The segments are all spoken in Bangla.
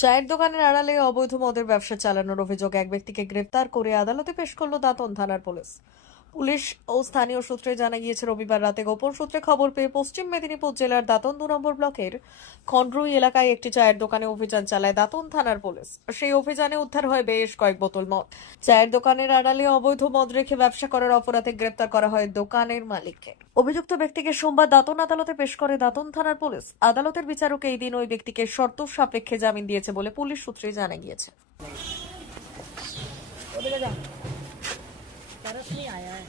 চায়ের দোকানের আড়ালে অবৈধ মদের ব্যবসা চালানোর অভিযোগে এক ব্যক্তিকে গ্রেফতার করে আদালতে পেশ করল দাঁতন থানার পুলিশ। পুলিশ ও স্থানীয় সূত্রে জানা গিয়েছে, রবিবার রাতে গোপন সূত্রে খবর পেয়ে পশ্চিম মেদিনীপুর জেলার দাঁতন 2 নম্বর ব্লকের খন্ডরুই এলাকায় একটি চায়ের দোকানে অভিযান চালায় দাঁতন থানার পুলিশ। সেই অভিযানে উদ্ধার হয় বেশ কয়েক বোতল মদ। চায়ের দোকানের আড়ালে অবৈধ মদ রেখে ব্যবসা করার অপরাধে গ্রেফতার করা হয় দোকানের মালিককে। অভিযুক্ত ব্যক্তিকে সোমবার দাঁতন আদালতে পেশ করে দাঁতন থানার পুলিশ। আদালতের বিচারক এই দিন ওই ব্যক্তিকে শর্ত সাপেক্ষে জামিন দিয়েছে বলে পুলিশ সূত্রে জানা গিয়েছে। तरस नहीं आया है,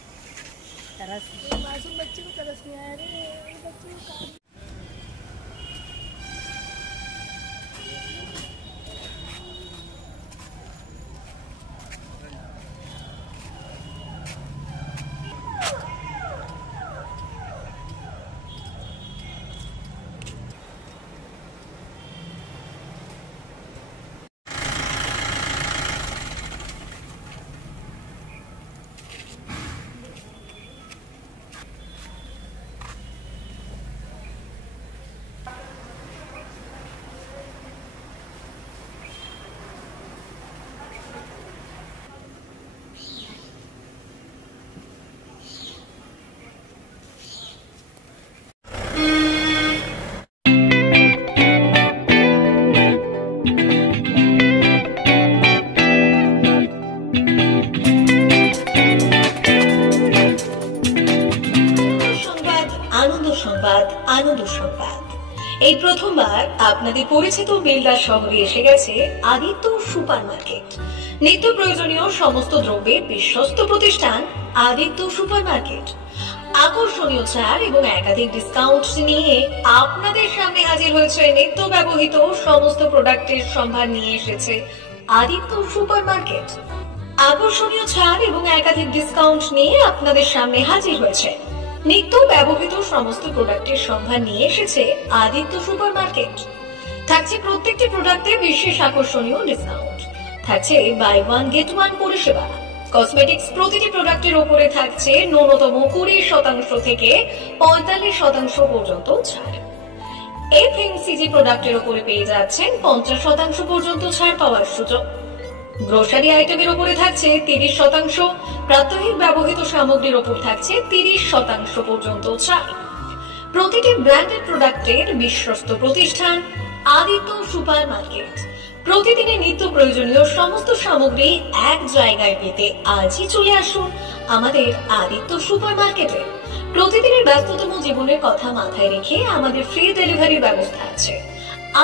तरस मासूम बच्चे को तरस नहीं आया रे बच्चे को। আনন্দ সংবাদ। এই প্রথমবার আপনাদের পরিচিত বেলদা শহরে এসে গেছে আদিত্য সুপার মার্কেট। নিত্য প্রয়োজনীয় সমস্ত দ্রব্যের বিশ্বস্ত প্রতিষ্ঠান আদিত্য সুপার মার্কেট। আকর্ষণীয় ছাড় এবং একাধিক ডিসকাউন্ট নিয়ে আপনাদের সামনে হাজির হয়েছে। নিত্য ব্যবহৃত সমস্ত প্রোডাক্টের সম্ভার নিয়ে এসেছে আদিত্য সুপার মার্কেট। আকর্ষণীয় ছাড় এবং একাধিক ডিসকাউন্ট নিয়ে আপনাদের সামনে হাজির হয়েছে। নিত্য ব্যবহৃত সমস্ত প্রোডাক্টের সম্ভার নিয়ে এসেছে আদিত্য সুপার মার্কেট। থাকছে প্রত্যেকটি প্রোডাক্টে বিশেষ আকর্ষণীয় ডিসকাউন্ট। থাকছে বাই ওয়ান গেট ওয়ান পরিষেবা। কসমেটিক্স প্রতিটি প্রোডাক্টের উপরে থাকছে ন্যূনতম 20% থেকে 45% পর্যন্ত ছাড়। এফএমসিজি প্রোডাক্টের উপরে পেয়ে যাচ্ছেন 50% পর্যন্ত ছাড় পাওয়ার সুযোগ। গ্রোসারি আইটেমের উপরে থাকছে 30%, প্রাত্যহিক ব্যবহৃত সামগ্রীর উপর থাকছে 30% পর্যন্ত ছাড়। প্রতিটি ব্র্যান্ডেড প্রোডাক্টের বিশ্বস্ত প্রতিষ্ঠান আদিত্য সুপার মার্কেট। প্রতিদিনের নিত্য প্রয়োজনীয় সমস্ত সামগ্রী এক জায়গায় পেতে আজই চলে আসুন আমাদের আদিত্য সুপার মার্কেটে। প্রতিদিনের ব্যস্ততম জীবনের কথা মাথায় রেখে আমাদের ফ্রি ডেলিভারির ব্যবস্থা আছে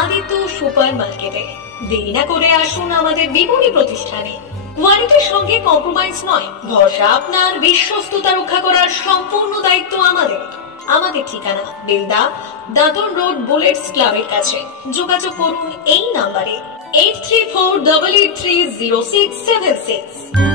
আদিত্য সুপার মার্কেটে। দেরি না করে আসুন আমাদের বিপণী প্রতিষ্ঠানে। কোয়ালিটির সঙ্গে কম্প্রোমাইজ নয়, ভরসা আপনার, বিশ্বস্ততা রক্ষা করার সম্পূর্ণ দায়িত্ব আমাদের। আমাদের ঠিকানা বেলদা, দাঁতন রোড, বুলেটস ক্লাবের কাছে। যোগাযোগ করুন এই নাম্বারে 8348830676।